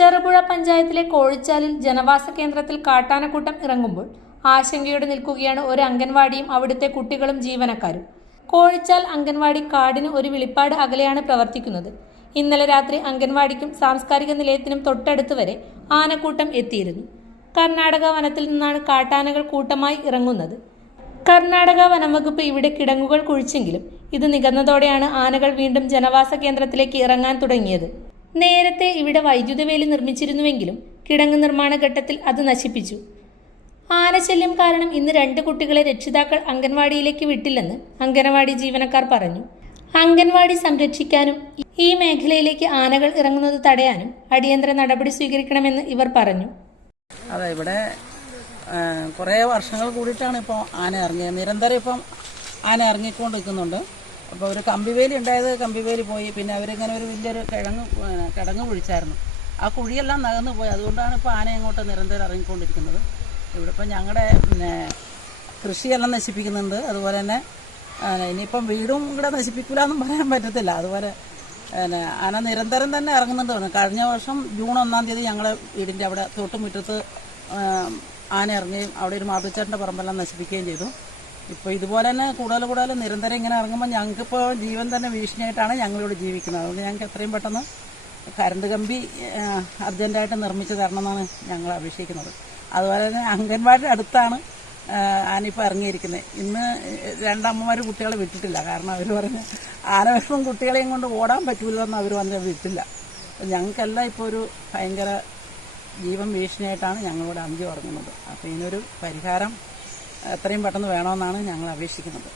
ചെറുപുഴ പഞ്ചായത്തിലെ കോഴിച്ചാലിൽ ജനവാസ കേന്ദ്രത്തിൽ കാട്ടാനക്കൂട്ടം ഇറങ്ങുമ്പോൾ ആശങ്കയോടെ നിൽക്കുകയാണ് ഒരു അംഗൻവാടിയും അവിടുത്തെ കുട്ടികളും ജീവനക്കാരും. കോഴിച്ചാൽ അംഗൻവാടി കാടിന് ഒരു വിളിപ്പാട് അകലെയാണ് പ്രവർത്തിക്കുന്നത്. ഇന്നലെ രാത്രി അംഗൻവാടിക്കും സാംസ്കാരിക നിലയത്തിനും തൊട്ടടുത്ത് വരെ ആനക്കൂട്ടം എത്തിയിരുന്നു. കർണാടക വനത്തിൽ നിന്നാണ് കാട്ടാനകൾ കൂട്ടമായി ഇറങ്ങുന്നത്. കർണാടക വനംവകുപ്പ് ഇവിടെ കിടങ്ങുകൾ കുഴിച്ചെങ്കിലും ഇത് നികന്നതോടെയാണ് ആനകൾ വീണ്ടും ജനവാസ കേന്ദ്രത്തിലേക്ക് ഇറങ്ങാൻ തുടങ്ങിയത്. നേരത്തെ ഇവിടെ വൈദ്യുത വേലി നിർമ്മിച്ചിരുന്നുവെങ്കിലും കിടങ്ങ് നിർമ്മാണ ഘട്ടത്തിൽ അത് നശിപ്പിച്ചു. ആനശല്യം കാരണം ഇന്ന് രണ്ട് കുട്ടികളെ രക്ഷിതാക്കൾ അംഗൻവാടിയിലേക്ക് വിട്ടില്ലെന്ന് അംഗനവാടി ജീവനക്കാർ പറഞ്ഞു. അംഗൻവാടി സംരക്ഷിക്കാനും ഈ മേഖലയിലേക്ക് ആനകൾ ഇറങ്ങുന്നത് തടയാനും അടിയന്തര നടപടി സ്വീകരിക്കണമെന്ന് ഇവർ പറഞ്ഞു. അതെ ഇവിടെ കുറേ വർഷങ്ങൾ കൂടിയിട്ടാണ് ഇപ്പോൾ ആന ഇറങ്ങിയത്. നിരന്തരം ഇപ്പം ആന ഇറങ്ങിക്കൊണ്ട് നിൽക്കുന്നുണ്ട് അപ്പോൾ ഒരു കമ്പിവേലി ഉണ്ടായത് കമ്പിവേലി പോയി. പിന്നെ അവരിങ്ങനെ ഒരു വലിയൊരു കിഴങ്ങ് കിടങ്ങ് കുഴിച്ചായിരുന്നു. ആ കുഴിയെല്ലാം നകന്നു പോയി. അതുകൊണ്ടാണ് ഇപ്പോൾ ആന ഇങ്ങോട്ട് നിരന്തരം ഇറങ്ങിക്കൊണ്ടിരിക്കുന്നത്. ഇവിടെ ഇപ്പം ഞങ്ങളുടെ പിന്നെ കൃഷിയെല്ലാം നശിപ്പിക്കുന്നുണ്ട്. അതുപോലെ തന്നെ ഇനിയിപ്പം വീടും ഇവിടെ നശിപ്പിക്കില്ല എന്നും പറയാൻ പറ്റത്തില്ല. അതുപോലെ പിന്നെ ആന നിരന്തരം തന്നെ ഇറങ്ങുന്നുണ്ട് പറഞ്ഞു കഴിഞ്ഞ വർഷം ജൂൺ ഒന്നാം തീയതി ഞങ്ങളെ വീടിന്റെ അവിടെ തൊട്ടുമുറ്റത്ത് ആന ഇറങ്ങുകയും അവിടെ ഒരു മാധുച്ചേട്ടന്റെ പറമ്പെല്ലാം നശിപ്പിക്കുകയും ചെയ്തു. ഇപ്പോൾ ഇതുപോലെ തന്നെ കൂടുതൽ കൂടുതൽ നിരന്തരം ഇങ്ങനെ ഇറങ്ങുമ്പോൾ ഞങ്ങൾക്കിപ്പോൾ ജീവൻ തന്നെ ഭീഷണിയായിട്ടാണ് ഞങ്ങളിവിടെ ജീവിക്കുന്നത്. അതുകൊണ്ട് ഞങ്ങൾക്ക് എത്രയും പെട്ടെന്ന് കരണ്ട് കമ്പി അർജന്റായിട്ട് നിർമ്മിച്ചു തരണം എന്നാണ് ഞങ്ങൾ അപേക്ഷിക്കുന്നത്. അതുപോലെ തന്നെ അംഗൻവാടിയുടെ അടുത്താണ് ആനിപ്പോൾ ഇറങ്ങിയിരിക്കുന്നത്. ഇന്ന് രണ്ടമ്മമാർ കുട്ടികളെ വിട്ടിട്ടില്ല. കാരണം അവർ പറഞ്ഞ് ആനവിഷം കുട്ടികളെയും കൊണ്ട് ഓടാൻ പറ്റൂലെന്ന് അവർ വന്ന് വിട്ടില്ല. ഞങ്ങൾക്കെല്ലാം ഇപ്പോൾ ഒരു ഭയങ്കര ജീവൻ ഭീഷണിയായിട്ടാണ് ഞങ്ങളിവിടെ അഞ്ചു ഉറങ്ങുന്നത്. അപ്പോൾ ഇതിനൊരു പരിഹാരം എത്രയും പെട്ടെന്ന് വേണമെന്നാണ് ഞങ്ങൾ അപേക്ഷിക്കുന്നത്.